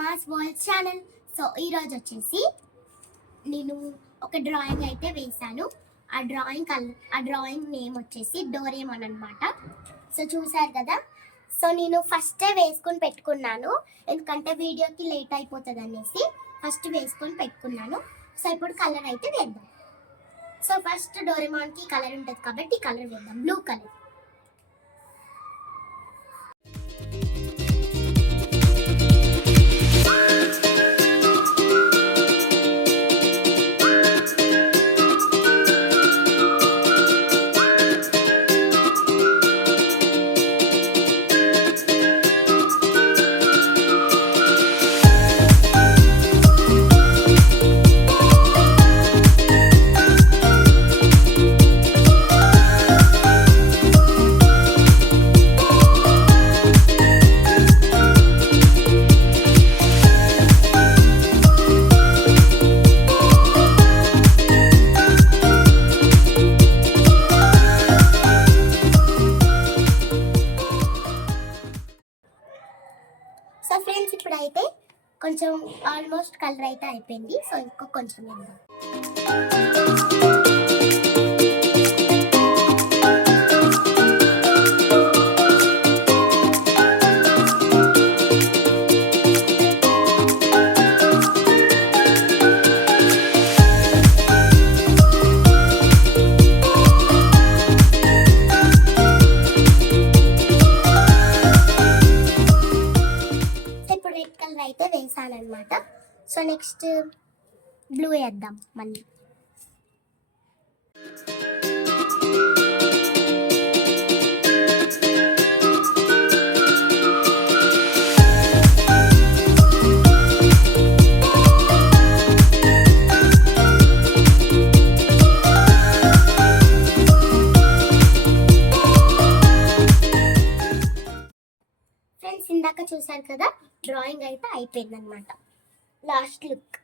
Mama's world channel. So ఈరోజు వచ్చేసి నేను ఒక డ్రాయింగ్ అయితే వేశాను. ఆ డ్రాయింగ్ నేమ్ వచ్చేసి డోరేమాన్ అనమాట. సో చూసారు కదా. సో నేను ఫస్టే వేసుకొని పెట్టుకున్నాను, ఎందుకంటే వీడియోకి లేట్ అయిపోతుంది అనేసి ఫస్ట్ వేసుకొని పెట్టుకున్నాను. సో ఇప్పుడు కలర్ అయితే వేద్దాం. సో ఫస్ట్ డోరేమాన్కి కలర్ ఉంటుంది కాబట్టి కలర్ వేద్దాం, బ్లూ కలర్. సో ఫ్రెండ్స్ ఇప్పుడైతే కొంచెం ఆల్మోస్ట్ కలర్ అయితే అయిపోయింది. సో ఇంకో కొంచెం వేద్దాం. అయితే వేసాను అనమాట. సో నెక్స్ట్ బ్లూ వేద్దాం మళ్ళీ. ఫ్రెండ్స్ ఇందాక చూసారు కదా, డ్రాయింగ్ అయితే అయిపోయింది అనమాట. Last look.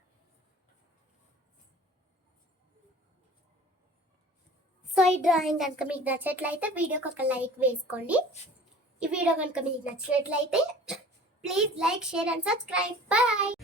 సో ఈ డ్రాయింగ్ కనుక మీకు నచ్చినట్లయితే వీడియోకి ఒక లైక్ వేసుకోండి. ఈ వీడియో కనుక మీకు నచ్చినట్లయితే please like, share and subscribe. Bye.